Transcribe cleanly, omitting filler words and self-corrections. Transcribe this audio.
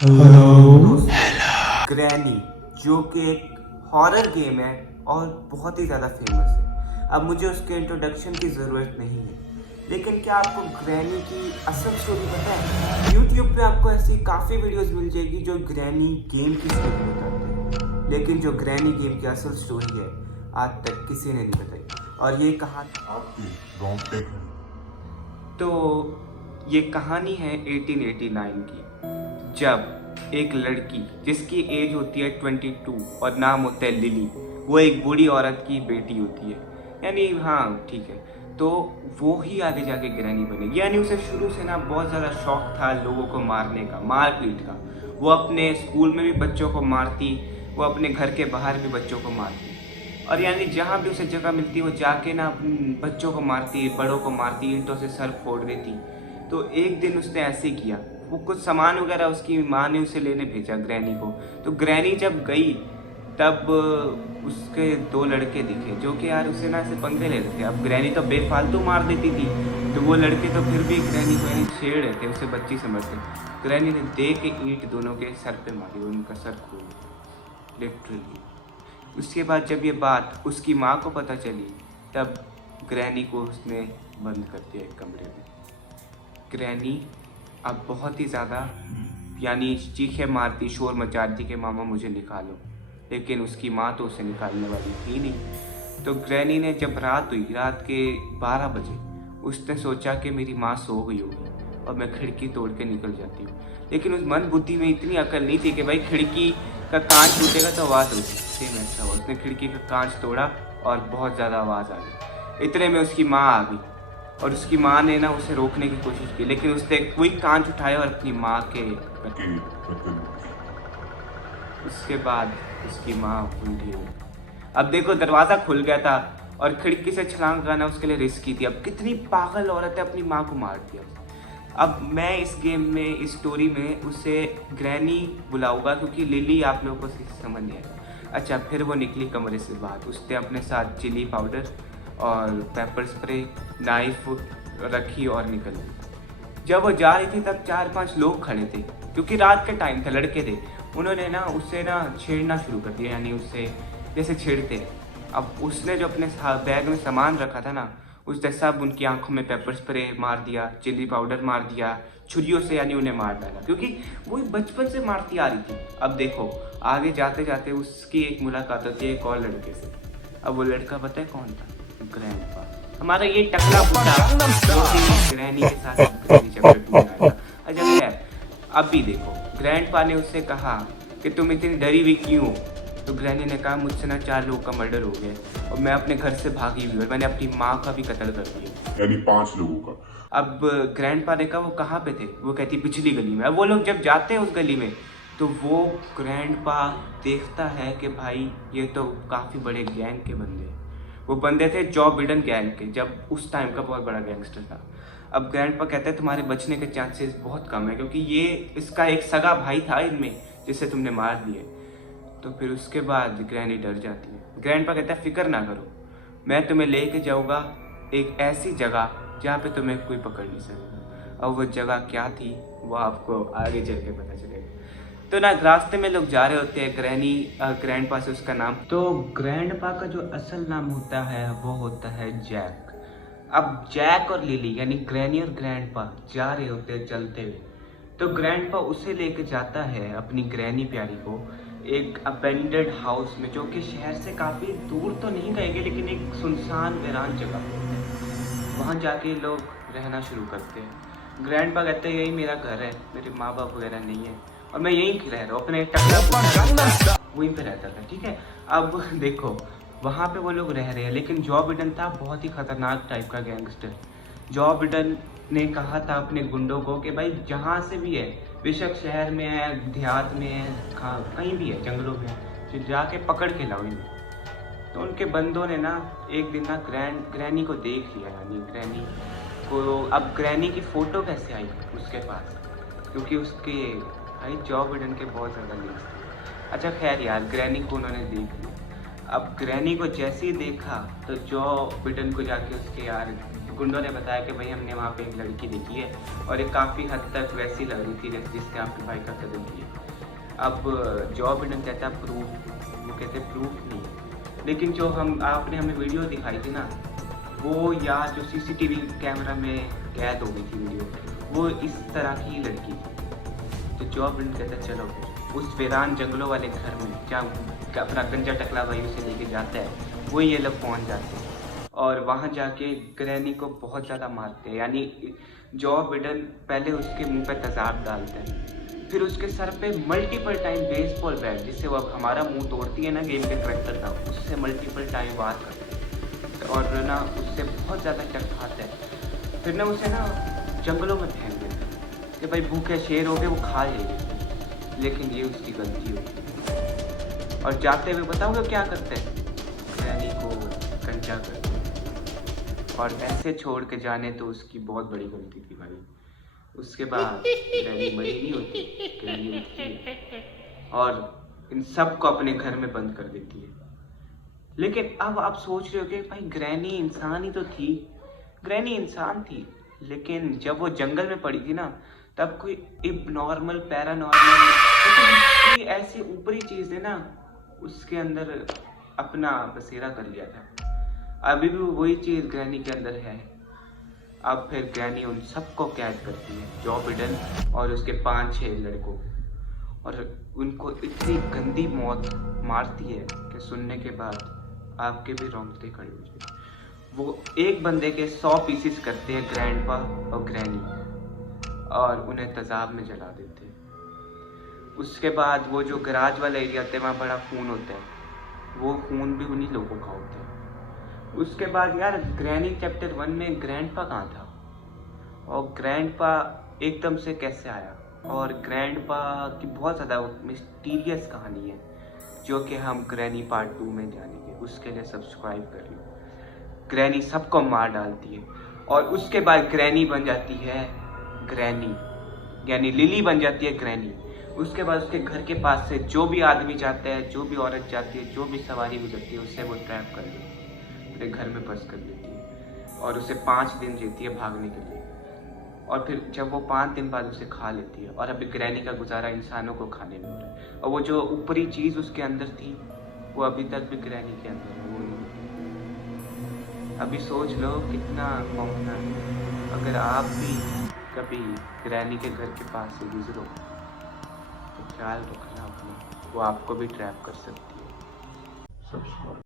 Hello. Granny, जो कि एक हॉरर गेम है और बहुत ही ज़्यादा फेमस है। अब मुझे उसके इंट्रोडक्शन की ज़रूरत नहीं है, लेकिन क्या आपको ग्रैनी की असल स्टोरी पता है? यूट्यूब पे आपको ऐसी काफ़ी वीडियोस मिल जाएगी जो ग्रैनी गेम की स्टोरी बताते हैं, लेकिन जो ग्रैनी गेम की असल स्टोरी है आज तक किसी ने नहीं बताई। और ये कहानी आपके रोंगटे खड़े। तो ये कहानी है 1889 की, जब एक लड़की जिसकी एज होती है 22 और नाम होता है लिली, वो एक बूढ़ी औरत की बेटी होती है। यानी हाँ ठीक है, तो वो ही आगे जाके ग्रैनी बनेगी। यानी उसे शुरू से ना बहुत ज़्यादा शौक था लोगों को मारने का, मारपीट का। वो अपने स्कूल में भी बच्चों को मारती, वो अपने घर के बाहर भी बच्चों को मारती, और यानी जहाँ भी उसे जगह मिलती वो जाके ना अपने बच्चों को मारती, बड़ों को मारती, ईंटों से सर फोड़ देती। तो एक दिन उसने ऐसे किया, वो कुछ सामान वगैरह उसकी माँ ने उसे लेने भेजा ग्रैनी को। तो ग्रैनी जब गई तब उसके दो लड़के दिखे जो कि यार उसे ना ऐसे पंगे ले रहे थे। अब ग्रैनी तो बेफालतू मार देती थी, तो वो लड़के तो फिर भी ग्रैनी को यानी छेड़ रहे थे, उसे बच्ची समझते। ग्रैनी ने दे के ईंट दोनों के सर पे मारी, उनका सर खोल दिया लिटरली। उसके बाद जब ये बात उसकी माँ को पता चली, तब ग्रैनी को उसने बंद कर दिया एक कमरे में। ग्रैनी अब बहुत ही ज़्यादा यानी चीखें मारती, शोर मचाती कि मामा मुझे निकालो, लेकिन उसकी माँ तो उसे निकालने वाली थी नहीं। तो ग्रैनी ने जब रात हुई, रात के 12 बजे, उसने सोचा कि मेरी माँ सो गई होगी और मैं खिड़की तोड़ के निकल जाती हूँ। लेकिन उस मन बुद्धि में इतनी अकल नहीं थी कि भाई खिड़की का कांच टूटेगा तो आवाज़ होगी। सेम ऐसा हुआ, उसने खिड़की का कांच तोड़ा और बहुत ज़्यादा आवाज़ आ गई। इतने में उसकी माँ आ गई और उसकी माँ ने ना उसे रोकने की कोशिश की, लेकिन उसने कोई कांच उठाया और अपनी माँ के उसके बाद उसकी माँ बूढ़ी हो गई। अब देखो दरवाज़ा खुल गया था और खिड़की से छलांग लगाना उसके लिए रिस्की थी। अब कितनी पागल औरत है, अपनी माँ को मार दिया। अब मैं इस गेम में, इस स्टोरी में उसे ग्रैनी बुलाऊंगा क्योंकि लिली आप लोगों को समझ नहीं आएगा। अच्छा, फिर वो निकली कमरे से बाहर, उसने अपने साथ चिली पाउडर और पेपर स्प्रे, नाइफ रखी और निकल गई। जब वो जा रही थी तब 4-5 लोग खड़े थे, क्योंकि रात का टाइम था, लड़के थे। उन्होंने ना उससे ना छेड़ना शुरू कर दिया, यानी उससे जैसे छेड़ते। अब उसने जो अपने बैग में सामान रखा था ना, उसने सब उनकी आंखों में पेपर स्प्रे मार दिया, चिली पाउडर मार दिया, छुरियों से यानी उन्हें मार डाला, क्योंकि वो बचपन से मारती आ रही थी। अब देखो आगे जाते जाते उसकी एक मुलाकात होती है एक और लड़के से। अब वो लड़का पता है कौन था? ग्रैंडपा, हमारा ये टकला बुड्ढा जो कि ग्रैनी के साथ ग्रैनी चैप्टर 2 में आया था। अच्छा खैर, अब भी देखो ग्रैंडपा ने उससे कहा कि तुम इतनी डरी हुई क्यों हो? तो ग्रैनी ने कहा मुझसे ना 4 लोगों का मर्डर हो गया और मैं अपने घर से भागी हुई और मैंने अपनी माँ का भी कत्ल कर दिया, यानी 5 लोगों का। अब ग्रैंडपा ने कहा वो कहाँ पे थे? वो कहती पिछली गली में। अब वो लोग जब जाते हैं उस गली में, तो वो ग्रैंडपा देखता है कि भाई ये तो काफ़ी बड़े गैंग के बंदे हैं। वो बंदे थे जॉ बिडेन गैंग के, जब उस टाइम का बहुत बड़ा गैंगस्टर था। अब ग्रैंडपा कहते हैं तुम्हारे बचने के चांसेस बहुत कम है, क्योंकि ये इसका एक सगा भाई था इनमें जिसे तुमने मार दिए। तो फिर उसके बाद ग्रैनी डर जाती है। ग्रैंडपा कहता है फिक्र ना करो, मैं तुम्हें लेके जाऊंगा एक ऐसी जगह जहाँ पे तुम्हें कोई पकड़ नहीं सकेगा। और वो जगह क्या थी वो आपको आगे चल के पता चलेगा। तो ना रास्ते में लोग जा रहे होते हैं, ग्रैंडपा से उसका नाम, तो ग्रैंडपा का जो असल नाम होता है वो होता है जैक। अब जैक और लिली यानी ग्रैनी और ग्रैंडपा जा रहे होते हैं चलते हुए। तो ग्रैंडपा उसे लेके जाता है, अपनी ग्रैनी प्यारी को, एक अपेंडेड हाउस में, जो कि शहर से काफ़ी दूर तो नहीं कहेंगे लेकिन एक सुनसान वीरान जगह। वहाँ जाके लोग रहना शुरू करते हैं। ग्रैंडपा कहते हैं यही मेरा घर है, मेरे माँ बाप वगैरह नहीं है और मैं यहीं रह रहा हूँ, अपने टकला वहीं पे रहता था। ठीक है, अब देखो वहाँ पे वो लोग रह रहे हैं, लेकिन जॉ बिडेन था बहुत ही खतरनाक टाइप का गैंगस्टर। जॉ बिडेन ने कहा था अपने गुंडों को कि भाई जहाँ से भी है, बेशक शहर में है, देहात में है, कहीं भी है, जंगलों में है, तो जाके पकड़ के लाओ इन्हें। तो उनके बंदों ने ना एक दिन ना ग्रैनी को देख लिया, यानी ग्रैनी को। अब ग्रैनी की फ़ोटो कैसे आई उसके पास? क्योंकि उसके भाई जॉ बिडेन के बहुत ज़्यादा लिंक्स थे। अच्छा खैर यार, ग्रैनी को उन्होंने देख लिया। अब ग्रैनी को जैसे ही देखा तो जॉ बिडेन को जाके उसके यार गुंडों ने बताया कि भाई हमने वहाँ पे एक लड़की देखी है और ये काफ़ी हद तक वैसी लग रही थी जिसने आपके भाई का कत्ल किया। अब जॉ बिडेन कहता है प्रूफ, वो कहते प्रूफ नहीं, लेकिन जो आपने हमें वीडियो दिखाई थी ना, वो या जो CCTV कैमरा में कैद हो गई थी वीडियो, वो इस तरह की लड़की थी। तो जॉ बिडेन कहता है चलो फिर उस वीरान जंगलों वाले घर में जहाँ अपना गंजा टकला भाई उसे लेके जाता है, वो ये लोग पहुँच जाते हैं और वहाँ जाके ग्रैनी को बहुत ज़्यादा मारते हैं। यानी जॉ बिडेन पहले उसके मुंह पे तेज़ाब डालते हैं, फिर उसके सर पे मल्टीपल टाइम बेसबॉल बैट, जिससे वो हमारा मुंह तोड़ती है ना गेम के करेक्टर का, उससे मल्टीपल टाइम वार करते हैं और ना उससे बहुत ज़्यादा टकराते हैं। फिर ना उसे ना जंगलों में फेंक देते हैं कि भाई भूखे शेर हो गए, वो खा लेंगे, लेकिन ये उसकी गलती होती है। और जाते हुए बताओगे क्या करते हैं, ग्रैनी को कंचा करते हैं और ऐसे छोड़ के जाने तो उसकी बहुत बड़ी गलती थी भाई। उसके बाद ग्रैनी मरी नहीं होती, ग्रैनी उठती है और इन सब को अपने घर में बंद कर देती है। लेकिन अब आप सोच रहे हो कि भाई ग्रैनी इंसान ही तो थी, ग्रैनी इंसान थी, लेकिन जब वो जंगल में पड़ी थी ना, तब कोई इबनॉर्मल पैरानॉर्मल कोई ऐसी ऊपरी चीज़ है ना, उसके अंदर अपना बसेरा कर लिया था। अभी भी वही चीज़ ग्रैनी के अंदर है। अब फिर ग्रैनी उन सबको कैद करती है, जॉ बिडेन और उसके 5-6 लड़कों, और उनको इतनी गंदी मौत मारती है कि सुनने के बाद आपके भी रोंगटे खड़े हो जाए। वो एक बंदे के 100 पीसेस करते हैं ग्रैंडपा और ग्रैनी और उन्हें तेज़ाब में जला देते हैं। उसके बाद वो जो गराज वाला एरिया होता है, वहाँ बड़ा खून होता है, वो खून भी उन्हीं लोगों का होता है। उसके बाद यार ग्रैनी चैप्टर 1 में ग्रैंडपा कहाँ था और ग्रैंडपा एकदम से कैसे आया, और ग्रैंडपा की बहुत ज़्यादा मिस्टीरियस कहानी है जो कि हम ग्रैनी पार्ट 2 में जानेंगे। उसके लिए सब्सक्राइब कर लो। ग्रैनी सबको मार डालती है और उसके बाद ग्रैनी बन जाती है ग्रैनी, यानी लिली बन जाती है ग्रैनी। उसके बाद उसके घर के पास से जो भी आदमी जाता है, जो भी औरत जाती है, जो भी सवारी गुजरती है, उससे वो ट्रैप कर लेती है, अपने घर में बस कर लेती है और उसे 5 दिन देती है भागने के लिए। और फिर जब वो 5 दिन बाद उसे खा लेती है, और अभी ग्रैनी का गुजारा इंसानों को खाने में हो रहा है, और वो जो ऊपरी चीज़ उसके अंदर थी वो अभी तक भी ग्रैनी के अंदर है, वो नहीं। अभी सोच लो कितना खौफनाक है। अगर आप भी कभी ग्रैनी के घर के पास से गुजरो तो ख्याल रखना अपना, वो आपको भी ट्रैप कर सकती है। सब्सक्राइब।